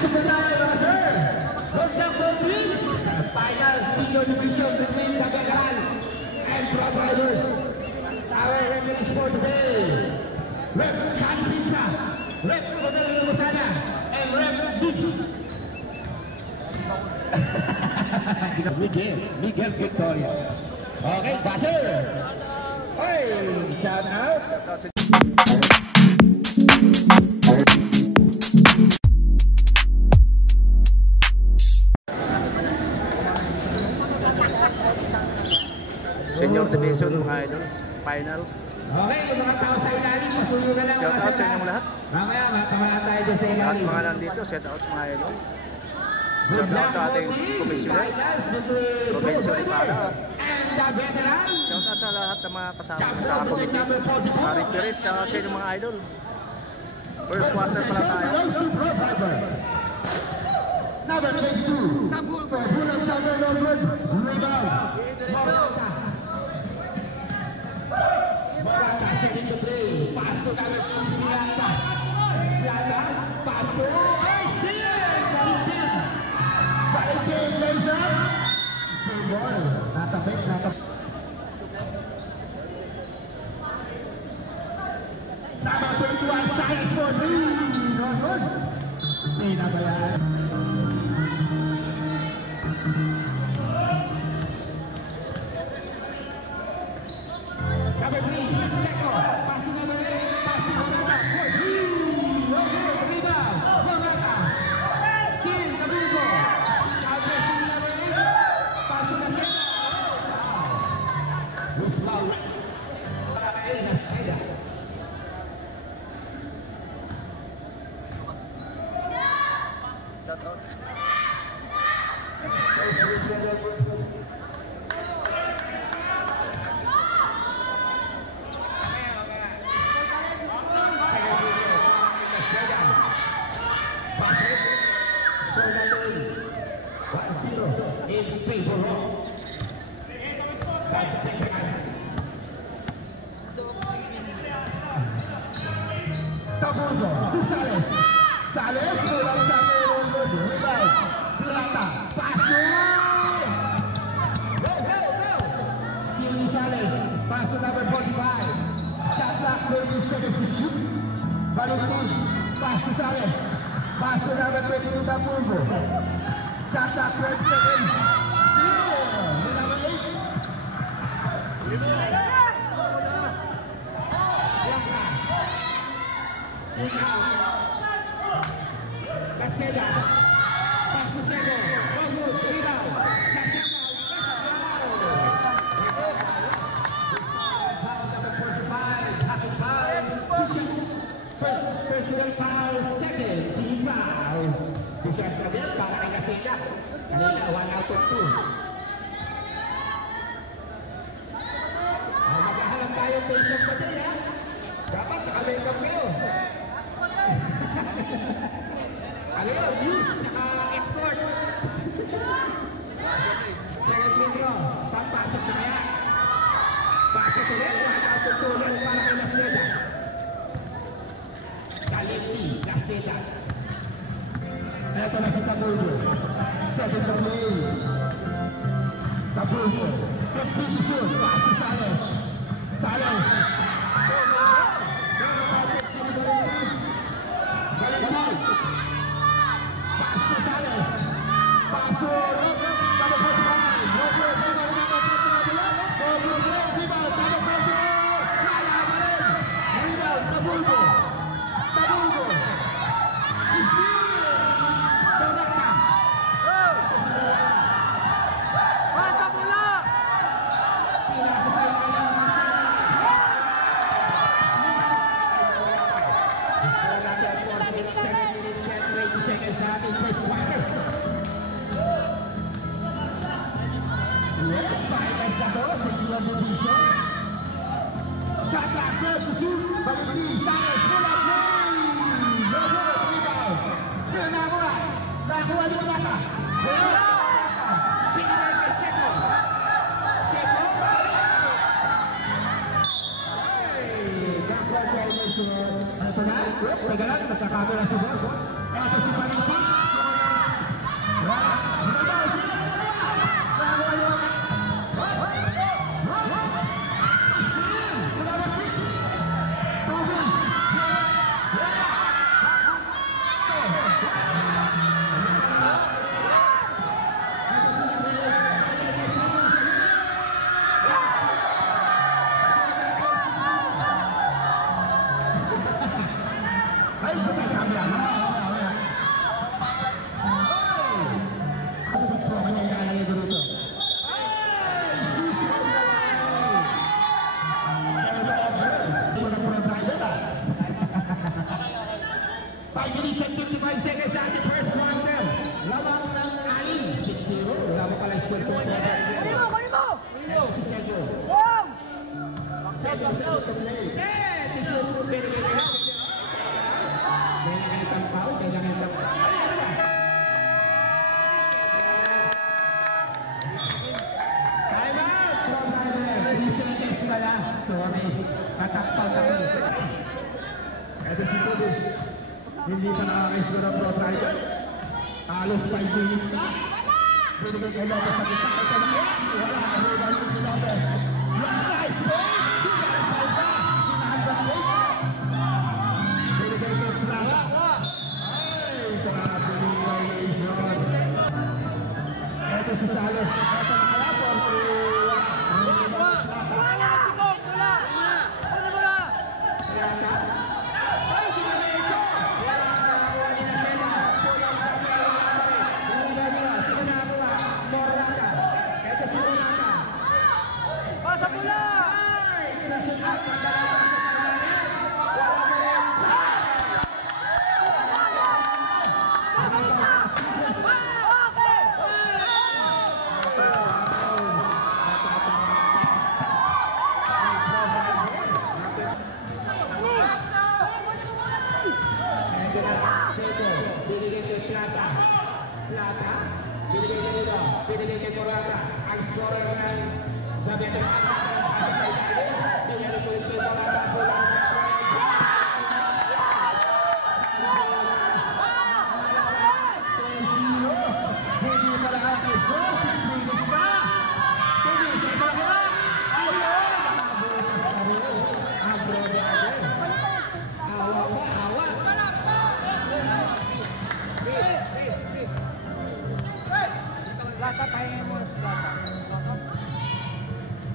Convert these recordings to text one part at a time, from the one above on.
Pasok na tayo mga sir. Coach ng Philippines. Final senior division between Cagagalans and Pro Drivers. Our referees for today. Ref San Pinta, Ref Rodel Lomosana, and Ref Dix. Miguel Victoria. Okay, passer. Hey, shout out. Senior division mga idol, finals. Okay, yung mga tao sa ilalim, pasuyo na lang. Shout out sa inyong lahat. Mamaya, matamala tayo dyan sa ilalim. Lahat mga nandito, shout out mga idol. Shout out sa ating komisyoner, Provincial Ipala. Shout out sa lahat ng mga kasama sa committee. Mga referees, shout out sa inyong mga idol. First quarter pala tayo. Number 22, Tapulco, Bulang Samuel Norwood, rebound. Morata setting the play. Pass to number 6, Miranda. Miranda, pass to steal! Valentin lays up. Good ball. Natapik. Number 21, Science for 3. Norwood. Hindi na ba yan? Number 3, Checo, passing number 8, passing Morata, 4-3, rebound, Morata, skill, Tabuco, passing number 8, passing na Seda, loose ball, nakakain na Seda. Shut out. Sales, pulang sampai London, rebound, Pirata, pasuk, Skilly Sales, pasuk number 45, shot clock 20 seconds to shoot, Valentin, pass to Sales, pasuk number 22 Tapulco, shot clock 20 seconds, steal, number 8, Caseda, pass to Sego, Norwood, rebound, Caseda, number 45, happy foul, 2 shots, first personal foul, second team foul. 2 shots na din para kay Caseda, kanina 1 out of 2. Maghahanap tayo patient pa din ha, dapat naka-makeup kayo. Ano yun? Use escort. Second minute. Pagpasok na kaya. Pasok ulit. Nakakatutunan para kay Laseda. Galenti, Laseda. Ito na si Tapulco. Second from lane. Tapulco. Competition. Pass to Sales. Sales. Pegangan, nagkakago na si Boss. Eto si Valentin. Hindi pa nakakisura ng Pro Driver. Halos 5 minutes na. Binigay kay Lopez sa kita. Ito na yan. Wala na rin ang Lopez. Nice play. Sinakal pa. Sinahan ba play? Binigay kay Plaza. Ay, grabe yung violation. Ito si Salos. Ito na kaya po. Binigay kay Morata, ang scorer ng The Veteran. Pinalituin kay Morata. Hindi pa lang kay 6 minutes na. Pinigay pa lang. Ayun! Ang brother again. Awa ba? Awa? Plata, pahinga mo sa Plata.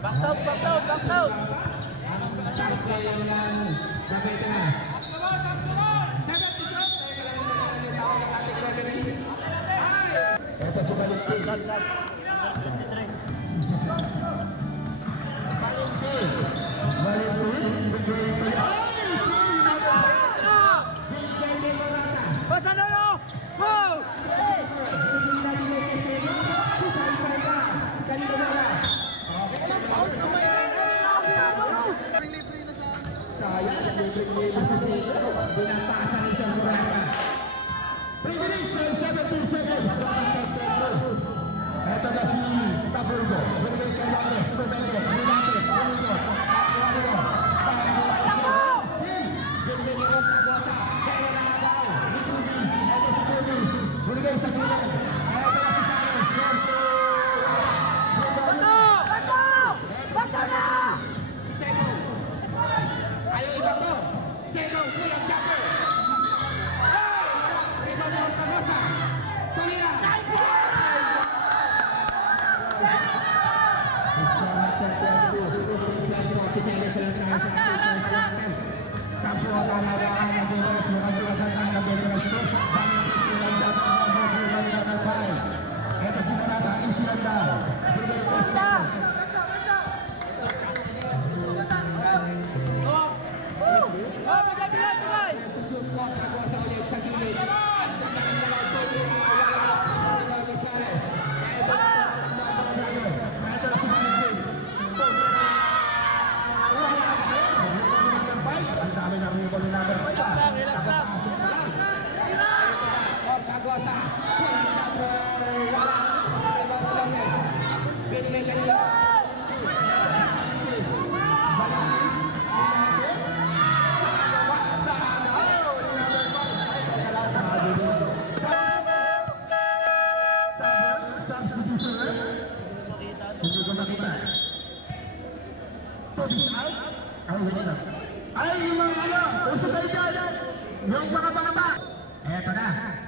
Back out, back out, back out! Ang start player ng The Veteran. Ito si Valentin. Pasa dulu! Wow! Sayang, libre na sa sila. Binapasan ni San Morata. 3 minutes and 17 seconds. Ito na si Taburgo. Binigay kay Lopez. Binigay kay Lopez. Binigay sa kanya.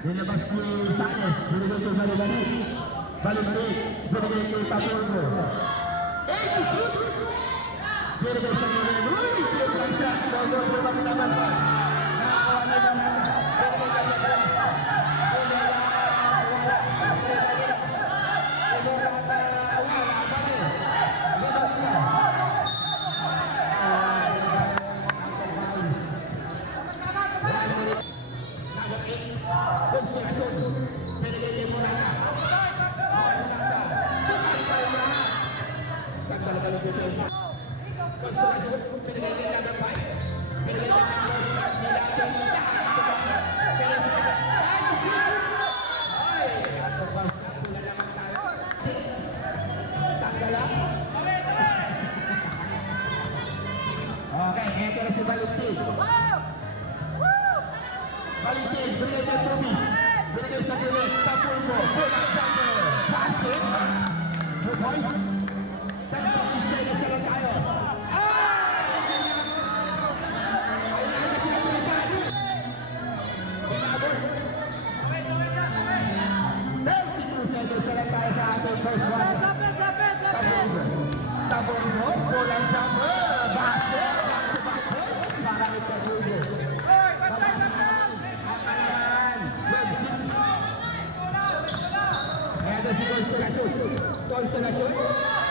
Dinabas ni Sanes, binigay ko balik-balik. Balik-balik, binigay ko Tapolgo. Shoot! Binigay sa Guerrero. Uy! Binigay siya. Dodo, lumaki naman pa. Nakakuha na naman. Binigay sa Guerrero. Okay, ito na si Valentin. Valentin, binigay kay Tomis. Binigay sa Gillet, Tapolgo, pulang jumper, basket. Good point. 10 seconds na lang tayo. Sa ating first one. Tapolgo, pulang jumper, basket. Para kay Tapolgo. Ito si Consolacion.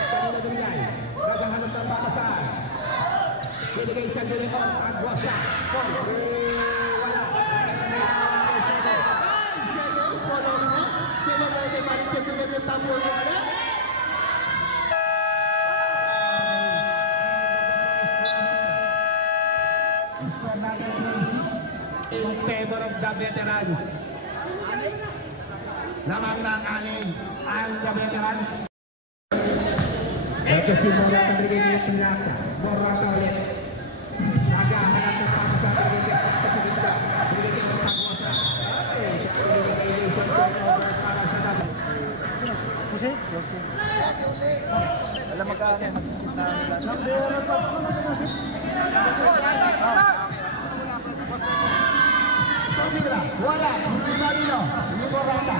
Kanina binigay. Naghahanap ng batasan. Binigay sa Guerrero. Agwasa. Wala. 5 seconds. Follow mo. Sinagay kay Mariket. Binigay kay Tapolgo. Score natin 26 in favor of the veterans. Lamang ng aling ang the veterans. Ito si Morata binigay niya pinaka. Morata ulit. Naghahanap ng pangsa sa binigay sa gitna. Binigay niya ng pangwasa. Para sa dapat. Jose? Jose. Alam magkano magsisit na wala. Yung Morata.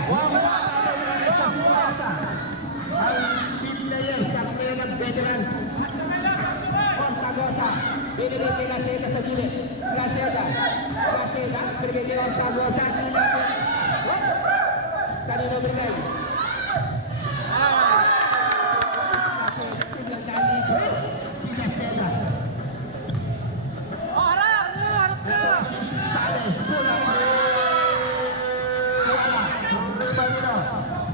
Ang team players, ang player ng veterans. Ontagosa. Binigay kay Laceda sa gilid. Laceda. Binigay kay Ontagosa. Kanino binigay? Si Laceda. Harap na! Sales. Pulang.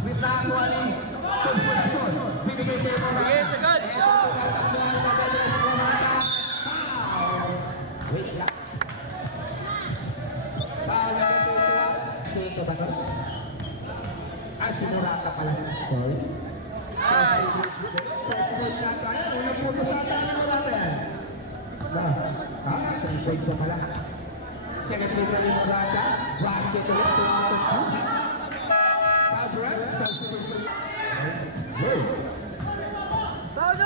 Bitakuan ni Consolacion. Binigay kay Morata. Sige, sagad! Wait lang. Siko ba ito? Si Morata pala. Sorry. President na tayo. Unang puto sa atin ni Morata yan. 3 points na pala. Second player ni Morata. Basket ulit.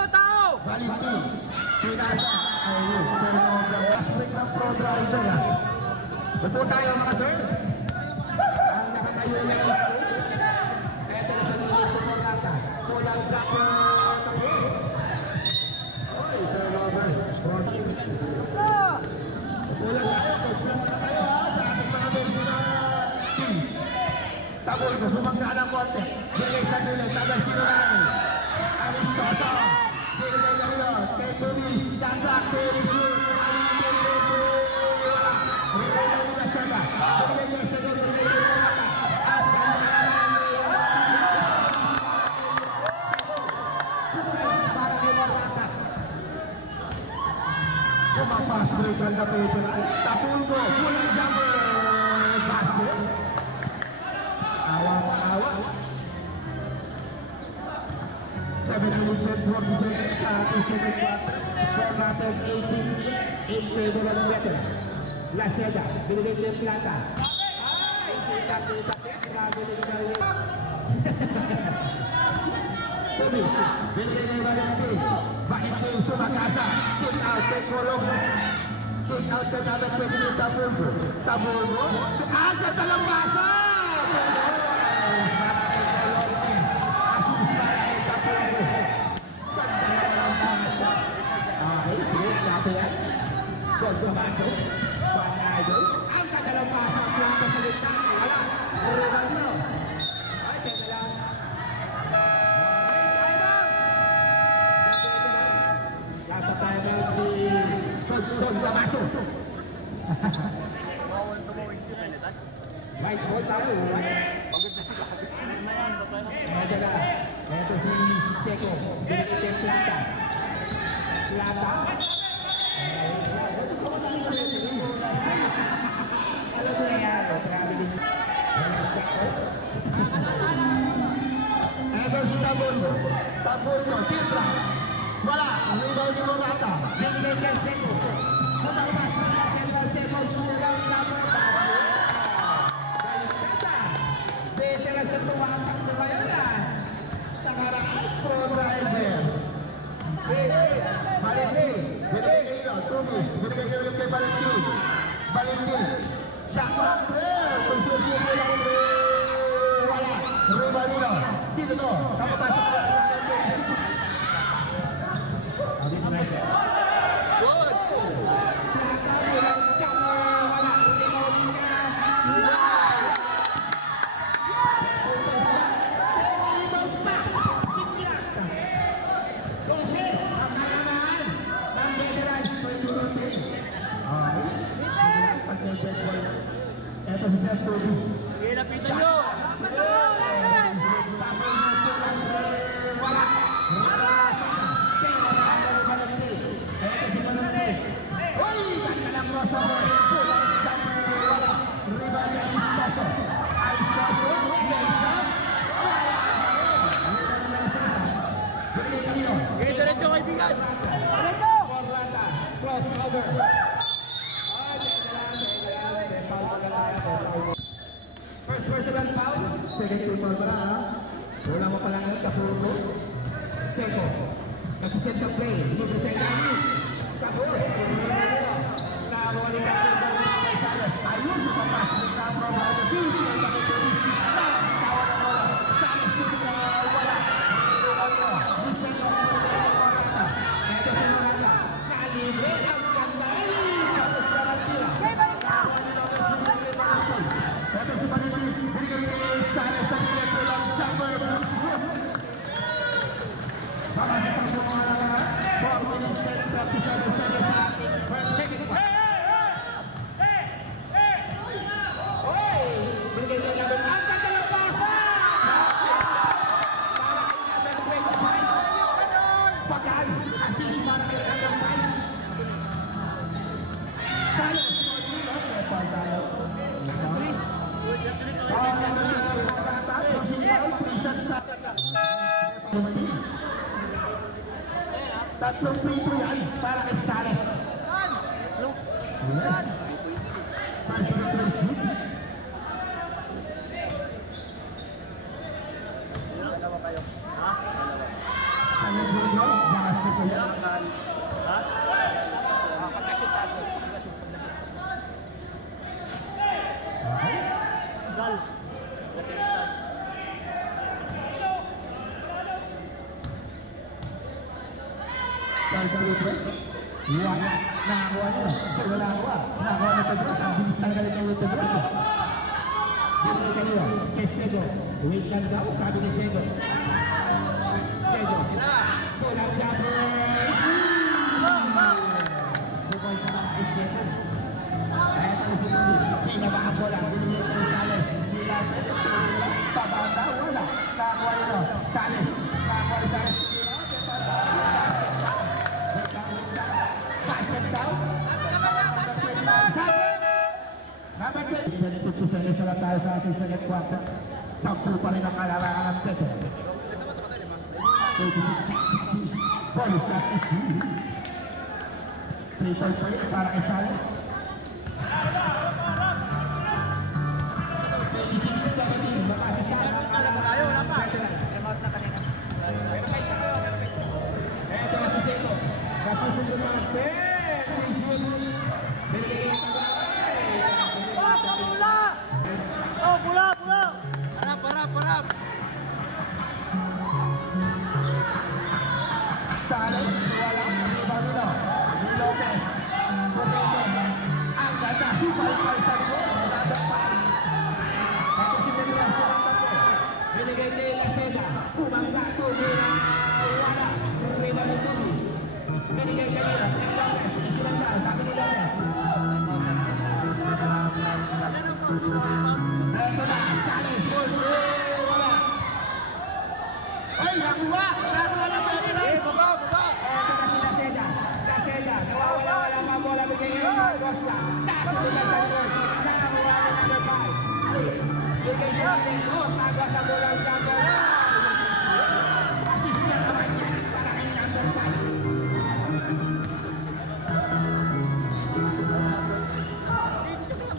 Tao! Valentin, pinasa. Ayun, turnover. Last week ng pro driver. Upo tayo mga sir. Ang nakatayo na yung sir. Ito na sa nilay sa Morata. Pulang jumper. Oy, turnover. Pulang tayo. Coach na muna tayo sa ating mga bench na teams. Tapolgo, bumangga ng konti. Bigay sa nilay. Tabal Sinurani. Amistoso. Binigay na rin. Kay Tomis. Jack-Black. Perisur. Binigay na rin na Sega. Binigay na Sega. Binigay na rin Morata. At ganda para kay Morata. Kumapas break ang dapitin. Tapolgo. Pulang jumper. Basket. Awa-awa. 7 minutes and 40 seconds sa ating second quarter. Score natin 18 in favor of the veteran. Laceda, binigay din Plata. Tomis, binigay na Valentin. Valentin sumakasa. Kick out kay Colom. Kick out ka natin pwede ni Tapolgo. Tapolgo, agad na lambasan! Rivalino. Ay, teka lang. Nasa timeout si Coach Don Damaso. White ball tayo. Medyo na. Ito si Seco. Binigyan pinta. Lata. Alam mo na yan. Grabe din. Ito si Taburno. Taburno. Timbra. Wala. Ang rebound ni Morata. Binigyan kay Seco. Matapos na natin ang Seco. Sulang number 5. Betera sa tumatak na ngayon na. Nakaraan pro driver. Valentin. Binigay kayo. Tumis. Binigay kayo kay Valentin. Valentin. Shot Consultion mo lang. Wala. Rivalino. Sino to? Kapapasok ko. Good. Ito si Seth Tobis. Sige, napitan nyo! Uy! Ganda ng crossover. Pulang jumper. Wala. Rival ni Aristoso. Aristoso. Layshot. Bigay kanino. Okay, diretso kaibigan! Morata. Crossover. First personal foul. Second team foul para ha. Wala mo pala ng Kapuro. Seco. Nagsisend the play. Libre sa ilalim. Kapuro. Nakawali ka sa mga Gonzales. Ayun sa pass. Nakawala mo sa team. Tawa na mo. Salas dito na wala. Seco. Ito si Morata. Nalibre ang ganda. Tapos na ang tira. Ito si Valentin. Binigay kayo Salas sa nila po lang. Jumper. Para sa mga lahat. 4 minutes sa episode sa second part. Oy! Binigay kayo namin. Ang ganda ng pasa! Pagkaan. Ang sisiman kayo ng fight. Salas. Tatlong prito yan para kay Salas. Saan? Saan? First to first shoot. Dalawa kayo. Ha? Ano yung goal? Bakit ko yan? Ha? Pagkasyon. Okay. Gal. Wala. Nakakuha niya. Wala nakakuha. Nakakuha ni Pedros. Ang bilis talaga rin ng Pedros. Binigay kanila. Kay Sego. Wait lang daw. Sabi ni Sego. Sego. Kulang Jabber. Bukay sa mga Sego. Ito si Pedros. Pinabaka ko lang. Binigay ko sa Salas. Bila Pedros. Pabanda. Wala. Nakakuha niya. Salas. Nakakuha ni Salas. Isa lang tayo sa ating second quarter. Sampu pa rin ang kalarangan ng Teto. Ball shot is good. 3-point play para kay Salas. 26-17. Baka si Salas. Wala pa. Eto na si Seco. Kasusunod na Pula! Parap! Salas, wala. Rivalino. Lopez. Protection. Ang ganda. Super. Ang sa likod. Ito si Seda, bumangga tumira, wala, tumira ni Tumis. Binigay kanina, kay Lopez, isilanda, sabi ni Lopez. Ito na, Sales, wala. Ay, nakuha ng Betelans. Ito na si La Seda, nawawala mga bola, bigay ngayon ng Costa. Taas ito na sa Lord, nakakuha ng number 5. Bigay siya natin, taga sa bola ang number 1. Assist niya naman yan, para kay number 5.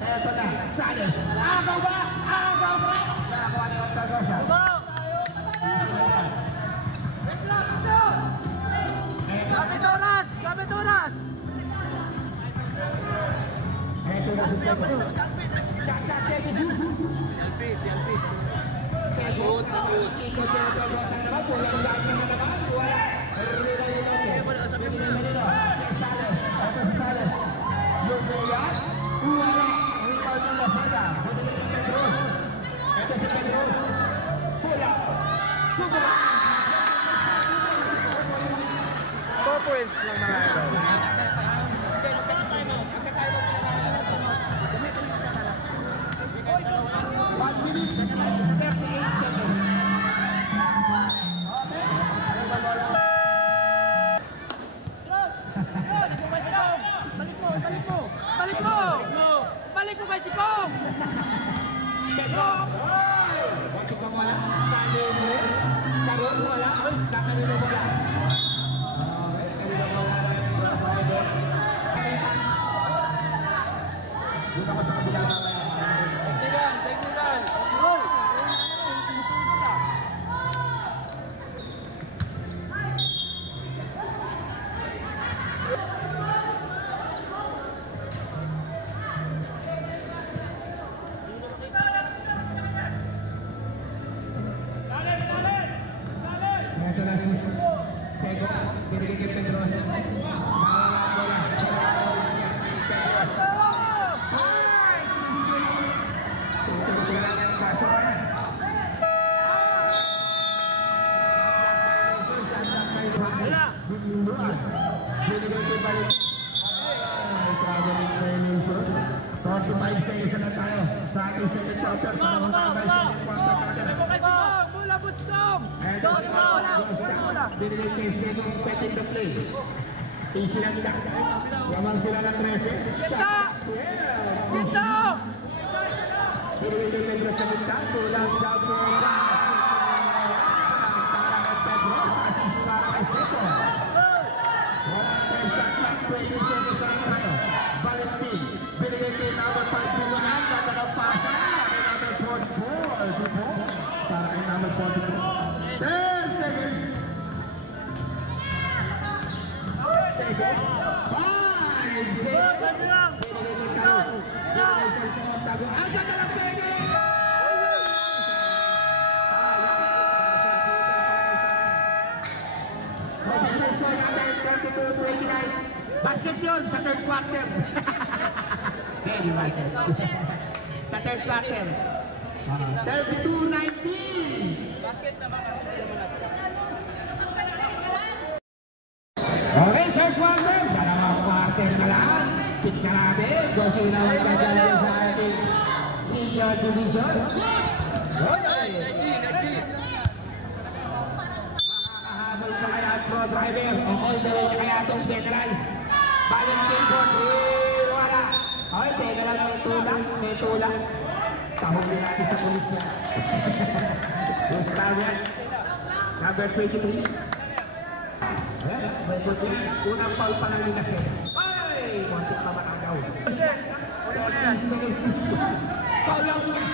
Ito na, Sales. Agaw ba? Nakakuha ni Octagosa. Kapituras! Ito na si Sego. Shotgun, Kevin. Si Alpi. Sego. Ito si Octagosa naman. Pulang daan na naman. Wala. Ito si Sales. Lumayan. Wala. Rebound ng La Seda. Ito si Pedros. Pula. Pula. 4 points lang mga idol. 1 minute, 38 seconds. Balik mo kay Sikong! Wachukang wala. Karon wala. Kakanino wala. Doon ako sa kabila mamaya. Technical! Ito na si Sego. Binigay kay Pedros. Binigay kay Balik. Traveling Revolution. 45 seconds na tayo sa ating second quarter. Mula Bustong! Binigay kay Sego setting the play. Isilanda. Lamang sila ng 13. Ganda! Binigay kay Pedro sa gitna. Kulang down po. Para kay Pedro. Assist para kay Sego. Wala tayo sa clock. 20 seconds na tayo. Valentin. Binigay kay number 5. Sinuan. Pasa. Kay number 44. Para kay number 44. 10 seconds. Sego. 5 seconds. Agad na lang pwede! Basket yun sa third quarter. Very basket. Sa third quarter. 32-19. Basket naman kasi hindi naman natin. Okay, third quarter. Dalawang quarter na lang. Pick na natin. Gusto na lang kajalin sa ating senior division. Nice D. Makakahabol pa kaya ang pro driver o all the way kaya itong veterans. Valentin Ford, wala. Okay, teka lang, may tulang. Tahugin natin sa pulis niya. Yung tawag, number 23. Unang foul pa lang nila siya. Ay! Montok pa matagaw. Tolong niya.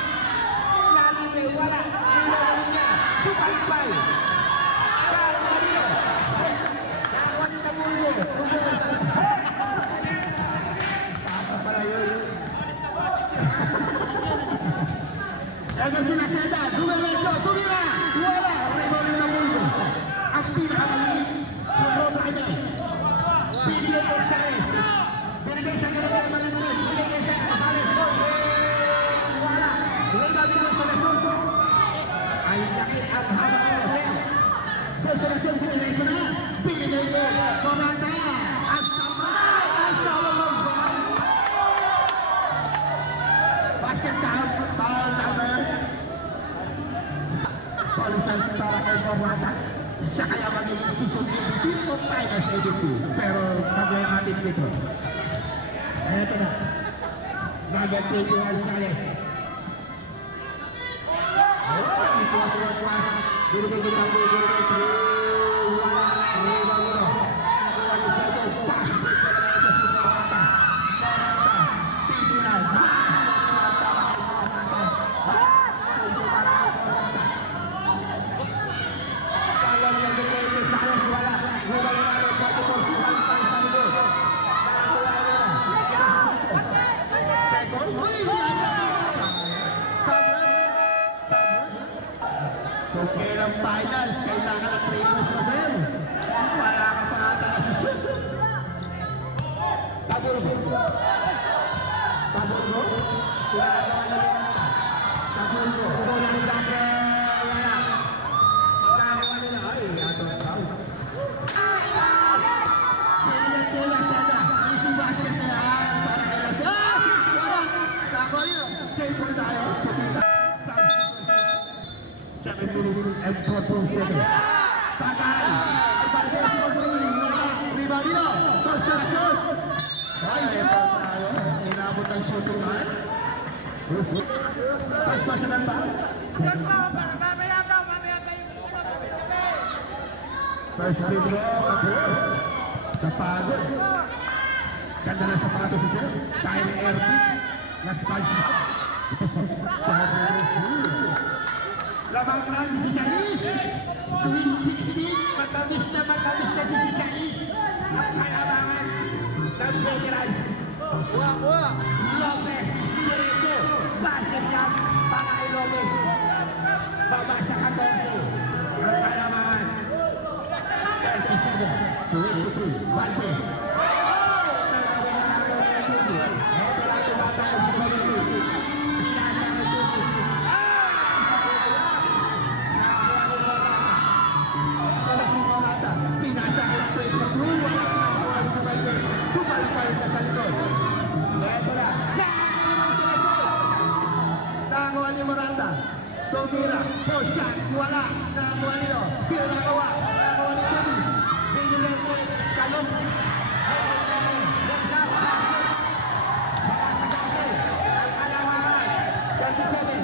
Lalim wala. Nilawin niya. Sukalpay. Karanyo. Nakawan na bulgo. Papa pala yun. Ito sila Seda. Dumiretso. Tumira. Wala. Revolving na bulgo. Ang pinakamaliit. Sumunod na niya. Binigay ko sa Reyes. Binigay sa Garabay Marantes. Binigay sa Gonzales. Wala. Binigay natin sa Lesotho. Ay laki ang haba. konsentrasyon, pinirin ko na. Pinigay ko. Morata. Asabay. Asabay. Basket count. Foul number. Polisan para kay Morata. Siya kaya magiging season MVP o finals MVP. Pero sabi ang ating dito. Eto na. Nag-play ko ang Sales. Ito ang tuwas. Binigay ko ang okay lang finals, kailangan ng 3 points na sa'yo. Wala ka pa ata na susut. Tabulgo. Tabulgo. Wala ka na rin. Tabulgo. Wala ka na rin. Wala. Nakawa nila. Ay, ato. Kaya sana. Easy basket na yan. Para kaya siya. Wala. Nakawa nila. Save po tayo. 7 minutes and 4 seconds. Patay! Rivalino! Konsentrasyon! Ay, neto tayo. Inabot ang shooting guard. Paspasanan ba? Mamaya daw, mamaya tayo. First free throw, kapos. Napagod. Ganda na sapatos siya. Kaya ni Erwin. Nas-punch na. Lamang na 16. Swing 16. Matamis na 16. Ang kalabangan ng veterans. Lopez. Diretso. Basket jump. Para kay Lopez. Baba sa 14. Ang kalabangan. 37. 23. Valdes. Ito lang yung bata sa Valdes. Pinasa ng Valdes. Pinasa ko lang ito yung blue. Sumalipay ka sa likod. Ito na. Nakakuha ni Morata. Tumira. 4 shots. Wala. Nakakuha nito. Sino nakakuha? Nakakuha ni Tubis. Pinilete. Kalong. Ang alamangan. 27.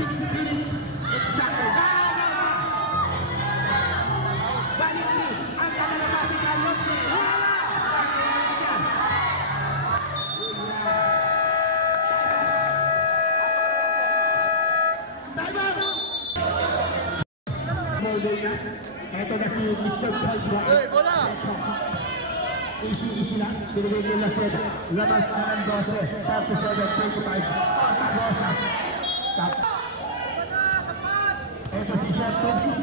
6 minutes. Exacto. Balik ni ang kanalabasin sa Lotte. Wala! Ito na si Mr. Paul. Hey, bola! Easy lang. Binigay nila Seda. Labas na ang 12. 37, 25. Tagosa. Ito si Sir Tubis.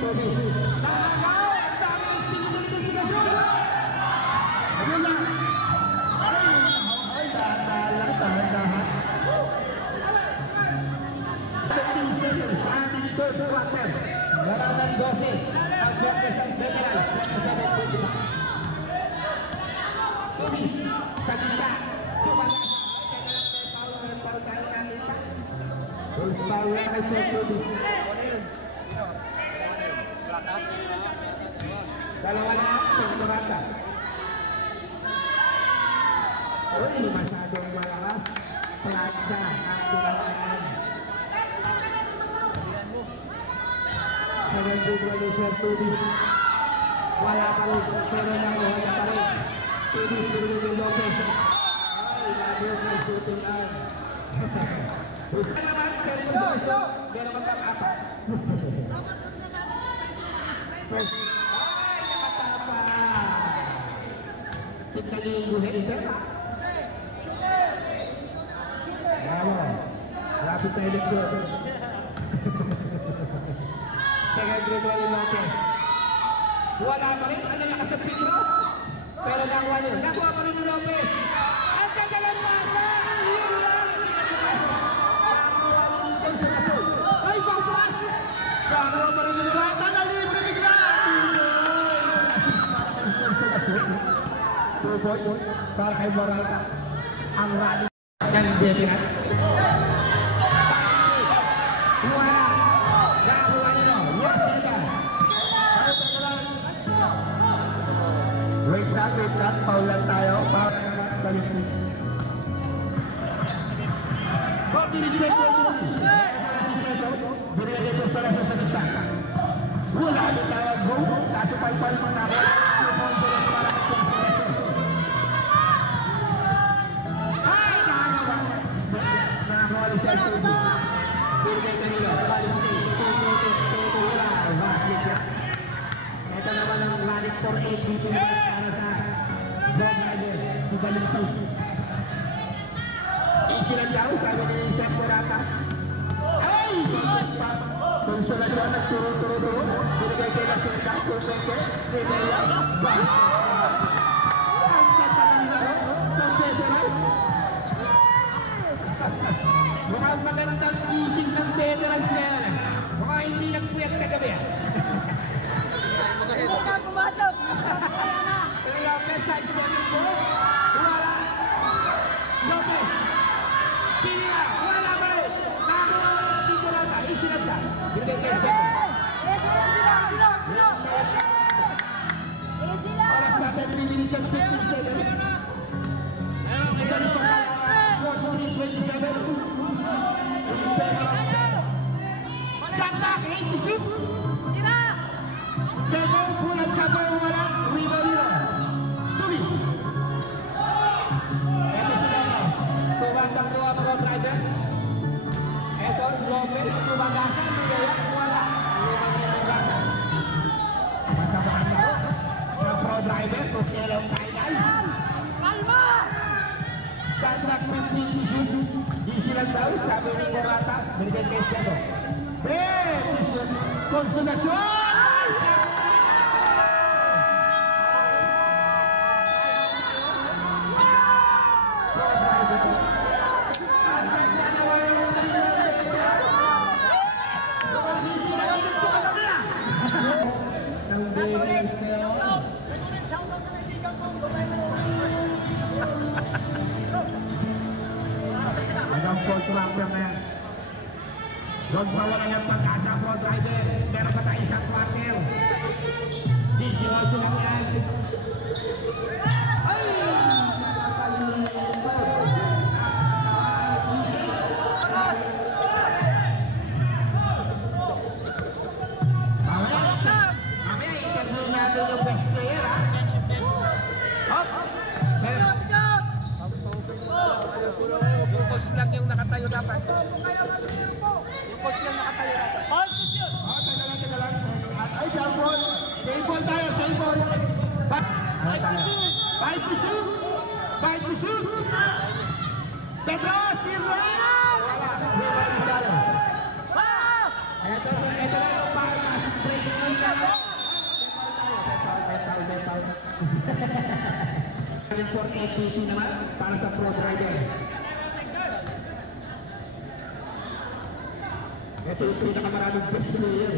Tubis. Nakagaw! Ang dami ng stinigiligisyon! Ayun lang! Ay, dahan-dahan. 15 seconds. Ating third quarter. Wala ng 12. Ang Verdes ang veterans. 27-25. Tubis. Sa gitna. Sumalasa. First foul na kay Sir Tubis. Dalawa na sa Morata. Uy, masyadong malakas. Plancha ang tinawanan. Second ball ni Sir Tubis. Wala pa rin, pero nakuha pa rin. Tubis binigay ni Lopez. Ay, labiyo na shooting arm. Gusto naman, second ball. Pero naman pang-apat. First. Ay, nakatapa. Tignan niyo yung buhay isa. Bravo. Lapit na eleksyon. Second ball ni Lopez. Wala pa rin. Ano na sa pitro? Pero nakuha niyo. Nakuha pa rin ni Lopez. At kagalang masa. Yun lang. Hindi na para kay Morata. Ang rally ng veterans. Wala. Nakakuha nyo. Yes, ito. Wait lang. Paulan tayo. Para balik. Binigyan ko binigyan ko sa gitna. Wala din tawag go. Kaso pal-pal mo na ako. Ay! Nakakawali siya sa tubo. Binigyan kanila. Ito naman ang Rally 4-8 dito para sa Bob Rider. Si Balinsu. Silang sabi ni Chef Morata. Ay! Konsolasyon, nagturo-turo. Binigay kayo na sila. Kurmeke. Binigay. Ang ganda ng laro. Ng veterans. Mukhang magandang ising ng veterans na yan. Mukhang hindi nagpuyat kagabi. Mukhang pumasok. Lopez, side step. Wala. Lopez. Pila, wala ba rin? Nakakuha dito lang na, isinat lang. Binigay kayo sa oras natin, 3 minutes and 15 seconds. Isa rin pa, 14-27. Shot back, 8 to shoot. Second, pulang chapa yung wala, rebound nila. Tubis. Ito sila na. Tumandang luwa mga driver. Ito, Lopez, tumagasan, nilaya, wala. Masamahan na ako. Sa pro driver, kung kailang tayo guys. Kalma! Sandak with Nicky. Di silang daw, sabi ni Morata, binigyan kayo siya ko. Konsultasyon! Huwag mawala ng pag-asa pro driver. Meron pa tayo isang quarter. 18 lang yan. Ay! Mamaya interview natin yung best player, ha? Coach lang yung nakatayo dapat. Coach lang nakatayo dapat. Taga lang. Ay, jump ball. Save ball tayo, save ball. Fight to shoot. Petros, tira! Wala. Ito na yung pass. Breaking in na lang. Metal. 480 naman para sa pro driver. Ito yung pinakamaraming best player.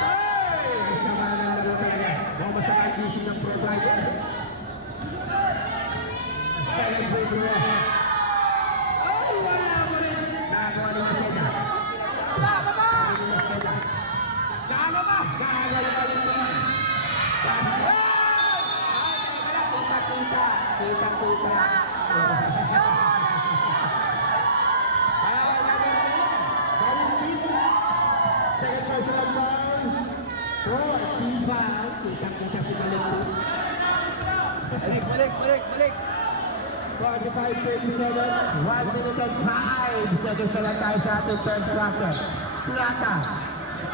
Hey! Sama na laro talaga. Mukhang masakang vision ng pro driver. Celebrate mo. Ay, wala mo rin. Nakagawa ni Maseda. Nakagawa rin naman. Kita. Second personal ball. Oh, Steve. Kita si Balong. Balik. 45-37. 1 minute and 5 seconds na lang tayo sa ating first quarter. Plata.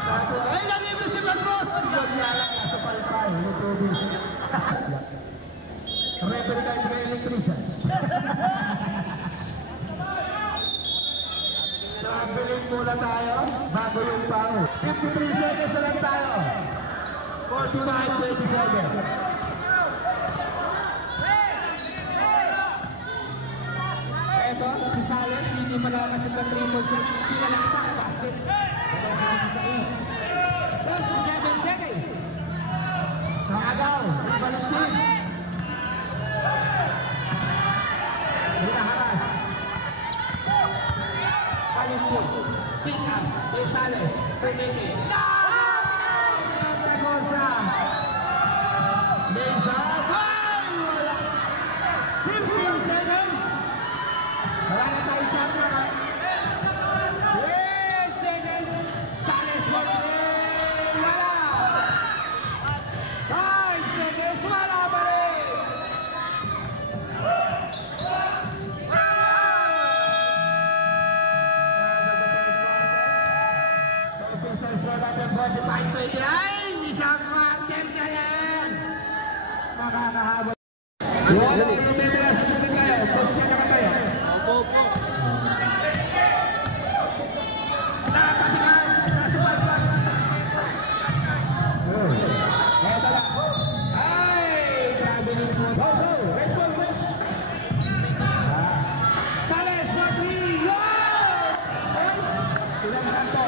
Ay, nalibre si Petros! Yun nga lang, nasa pal-pal. Nutubis. Referee tayo sa electrician. Trabiling muna tayo bago yung pao. 53 seconds na lang tayo. 45-27. Eto, si Salas, hindi pa nakakasip ng 3 points. Sila lang sa basket. Ito sa 27 seconds. Nakagaw, Valentin. Pick up. Gonzales. Pumili. Tagosa. Mesa. Wala. 15 seconds. Wala na tayo shot na. 8 seconds. Sales for wala. 5 seconds. Wala pa rin. Isang quarter ka yan! Makakahabol. Wala yung lumibira sa tulig kayo. Post ka naman kayo. Opo. Nakakatikan! Nasubal ka! Eto lang. Ay! Grabe nyo po. Go! Go! Red ball! Sales for 3! Yun! Silang kanto.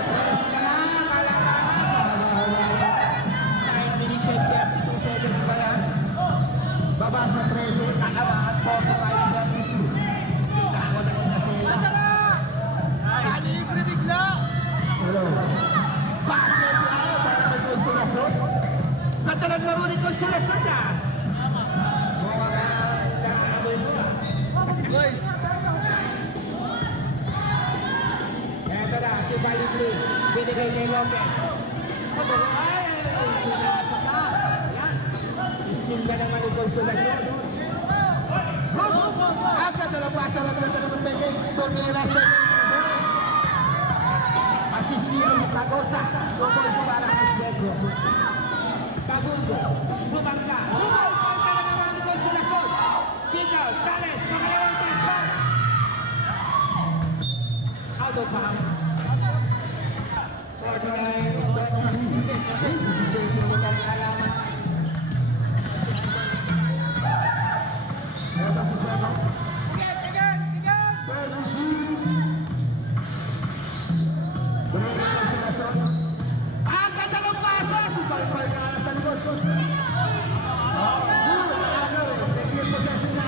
Baba sa 13, kakalaan 45-32. Kita ako na kung nasa Masarap! Libre bigla! hello. Basket lang para may konsolasyon. Ganda ng laro ni konsolasyon na. Mga kakaabay mo ah. Hoy! Eto na, si Balibri. Binigay kay Lopez. Ay! Sinasa ka. Ayan. Istil na naman ni konsolasyon. Agad na napasa lang na sa naman pwede. Tumira sa asisiro ni Tagosa. Tukol sa parang Asbego. Tagundo. Bumangka. Bumangka na naman ni konsolasyon. Dito, Sales. Pangayawang transfer. Out of bounds. 49. 16 kilometer na lang. Ang ganda ng pasa! Supal-pal ka na sa likod. Naging possession na.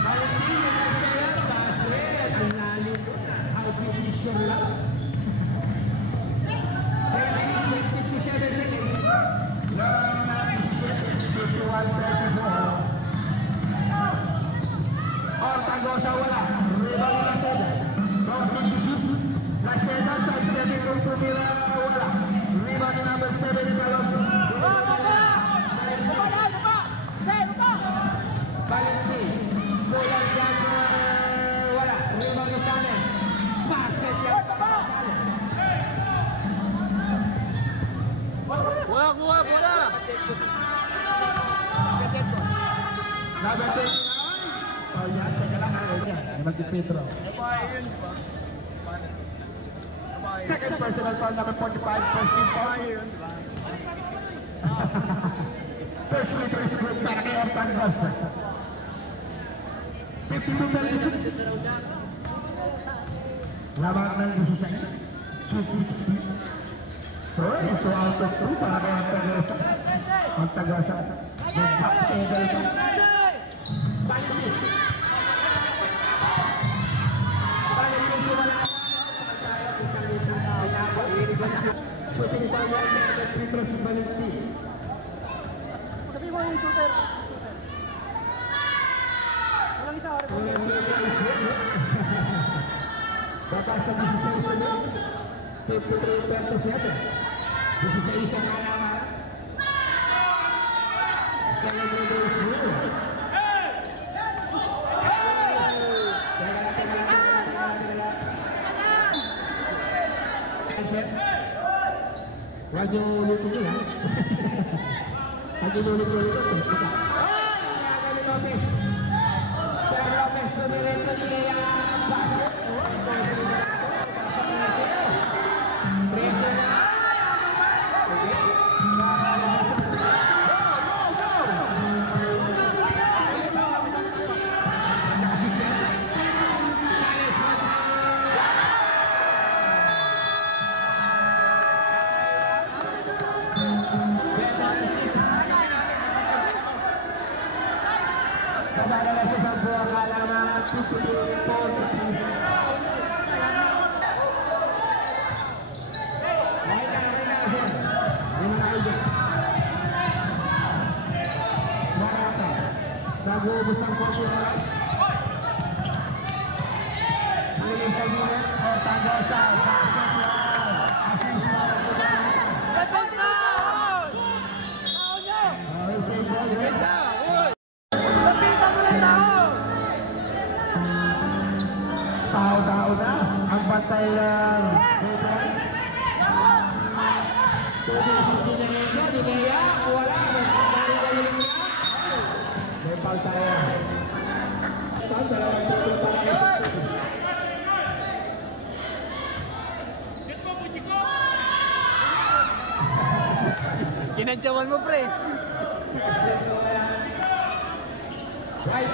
Valentin, nag-stay basket. Ang lalim ko na. Out-division lang. 10 minutes and 57 seconds. Lang na 51-34. Tagosa wala. Rebound ni Laceda. Laceda sa stepping room tumira wala. Rebound ni number 7 ni Palombo. Valentin. Bulan yan wala. Rebound ni Sanes. Basket yan pa Sanes. Bola! Number 10. Oh, yan. Teka lang. Magkipitro. Second personal foul, number 45, first team foul. First free throw is good para kay Ortangos. 52-36. Lamang ng 16. Shoot 60. So, ito out of 2 para kay Ortangos. Ortangos. Good back table pa. Valentin. Valentin sumala. Shooting pa yan na nag-free si Valentin. Sabi mo yung shooter. Walang isa. Baka sa 16 na 53-37. 16 ang alam. Celebrate mo. Huwag niyo ulitin nyo, ha? Huwag niyo ulitin nyo. Ay! Ayaga ni Lopez. Sir Lopez, tumiretso ni Lea ang basket. Preso na. para sa sampu ang halaman. Nag-uubos ang kopi oras. Piling sa unit. Ortagosa. Basketball. Assistant. Depensa! Lapitan mo ng tao! Tao-tao na. Ang pantay ng defense. Dinaya. Wala. May paltaya. Kinantyawan mo, pre. Right.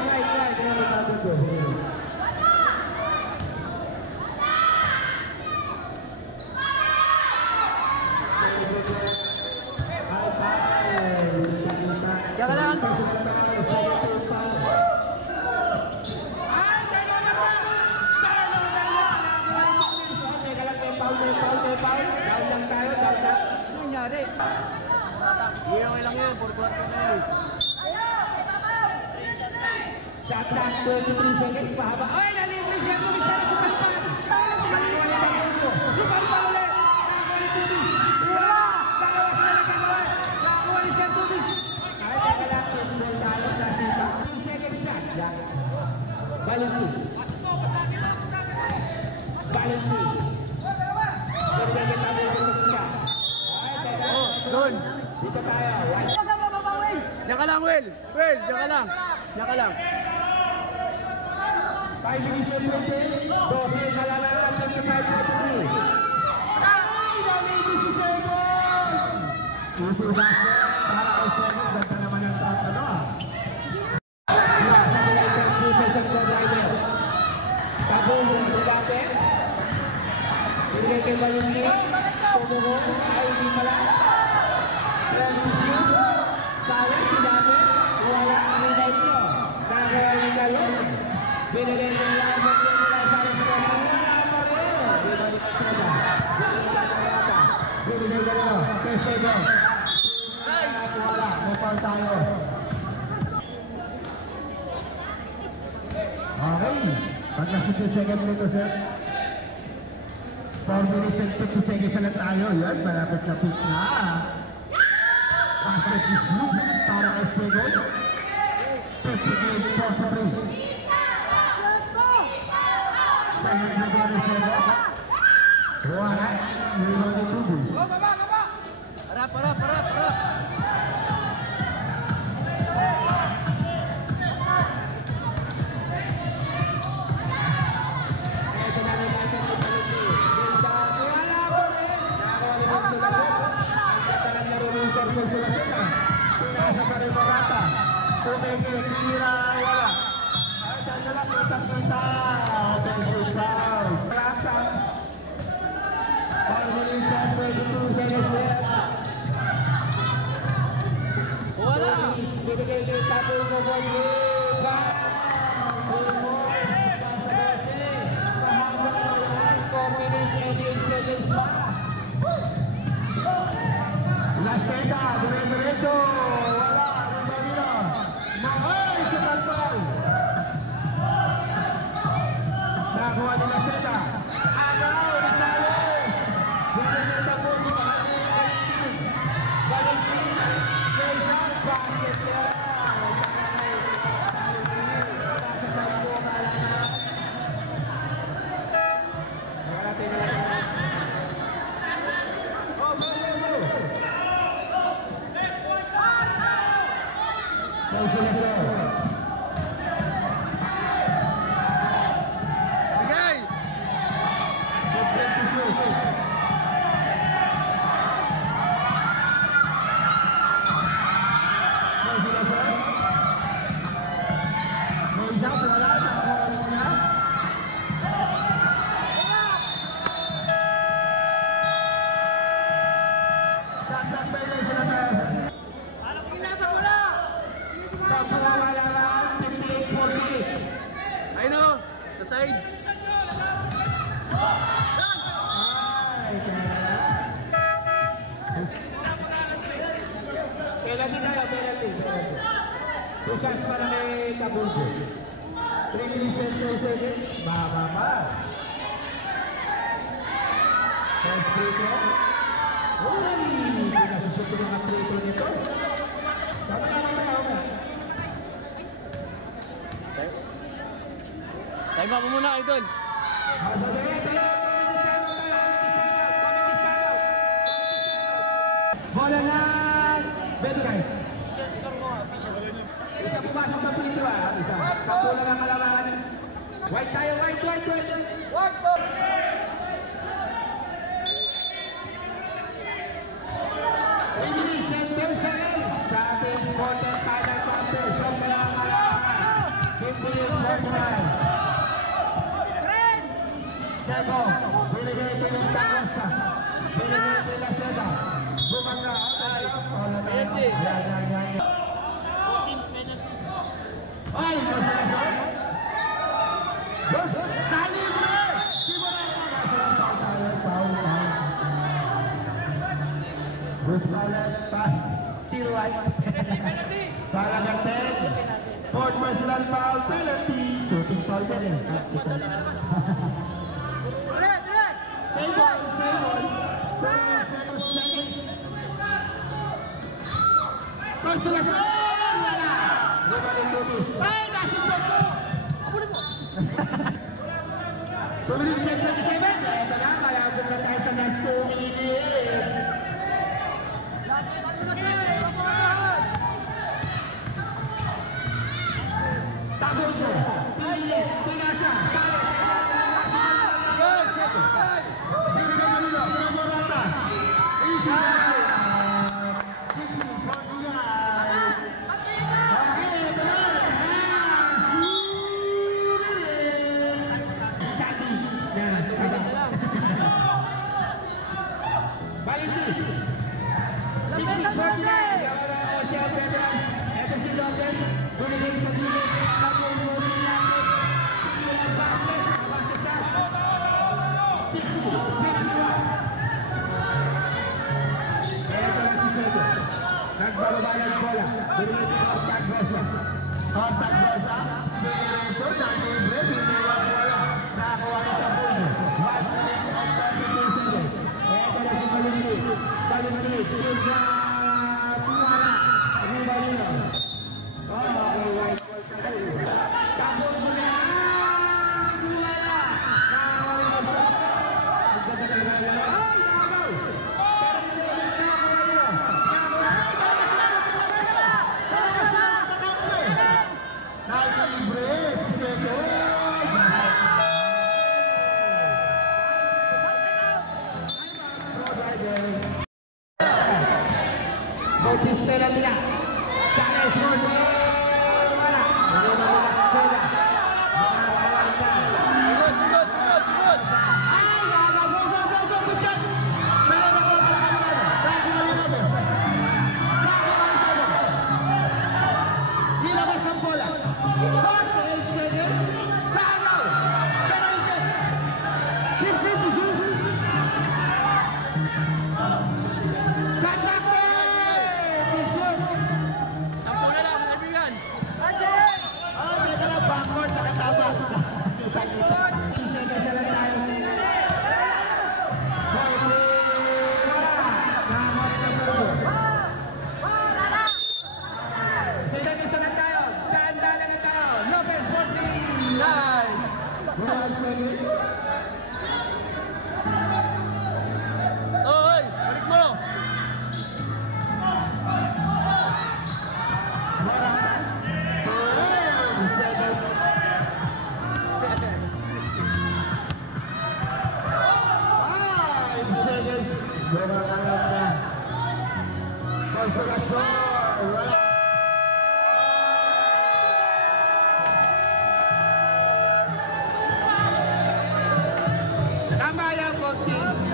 Diyan ka lang. Ano nangyari? Okay lang yun, 4 quarter na yun. Shot clock, 23 seconds pa haba. Ay, nalibre siya. Kumistara si Palpa. Si Palpa ulit. Nakakuha ni Tubis. Dalawa sila nagkakawa. Nakakuha ni Sir Tubis. Ay, teka lang. Ball talo na si 3 seconds shot. Valentin. Valentin. Pagdagan namin yung kusutka. Ay, teka. Doon. Dito tayo. Diyan ka lang, Will. Will, diyan ka lang. Diyan ka lang. 5 minutes and 20. 12 na lang ang 25-23. Ay, nalibig si Segon! Susunod para kay Segon. Ganda naman ang tatalo. Sa mga defense and co-driver. Kabul, debate. Pinigay kay Balunli. Tumugo. Ay, hindi pala. Transition. Sawit, debate. Wala ang hintay nyo. Nakakuha ni Galon. Binigay ng lasang niya nila sa restaurant. Wala pa rin. Binigay ka Seda. Binigay ka nyo. Kay Seda. Wala. May foul tayo. Okay. Pag na 50 seconds nito, sir. 4 minutes and 50 seconds na lang tayo. Yan. Malapit na pick na. Basket is blue. Para kay Seda. 58-43. Sayang na ba rin siya ba? Wala. Nilo ni Tubis. Oh, baba! Harap! Ito na naman sa Tubis. Wala po rin. Nakakuha ni Magsulasyon. Ang katalang laro ng Sir Magsulasyon. Pinasa pa rin Morata. Kumikira. Wala. Ay, dahil lang kita. Offensive foul. Morata. 4 minutes and 22 seconds left. Wala! Binigay kay Tapo mo po yung Laseta, diretso. Wala. Rubadino. Mahoy sa Palpal. Nakakuha ni Laseta. Agaw, Rizales. Binigay Tapo mo. Valentin. Jason, basket niya. Nasa sampo ka lang. Nakalapin na lang. Bigay! side. Penalty tayo, penalty. 2 shots para kay Tabungo. 3 minutes and 2 seconds. Bababa. First free throw. Uy! Pinasusunod yung mga free throw nito. Tama na. Time up mo muna, idol. Bola na Bedrice. Isa pumasok ng free throw. Isa. Sampo lang ang kalamangan. White tayo, white. Sa ating quarter final contest. So, kaya ang kalamangan. 15-49. Sego, binigay ito yung Tagosa. Binigay ito yung Seda. Bumanga. Penalty. Yan. Ay, masalasyon. Nalibre! Bruce Mallet pa. Silway. Para Garten. Fourth personal foul. Penalty. Shooting foul din eh. Same ball. Second. Konsolasyon! Wala! Gumaling Lubis. Ay! Nasunod ko! Sumunod siya 37. Ito na, malabog na tayo sa next 2 minutes. Tagol ko. Pilit. Pinasa. Nagbababayag bola. Binigay ko ang Tagosa. Ang Tagosa. Binigay ko. Nalibre. Binigay bola. Nakakuha ni Tagosa. 1 minute and 32 seconds. Ito na si Malumbit. Malumbit. Sa Tuara. Ribalino. Okay, white ball sa kayo. Tagosa mo na. Buwala. Nakakuha ni Tagosa. Nagdadagdag na lang. Ay! Nakakuha! Pero hindi. Nakakuha nila. Nalibre si Sego. Botis pera nila. Sana score. Wala. Hindi na wala si Seda. Oy, balik mo. Tama yan, Botis.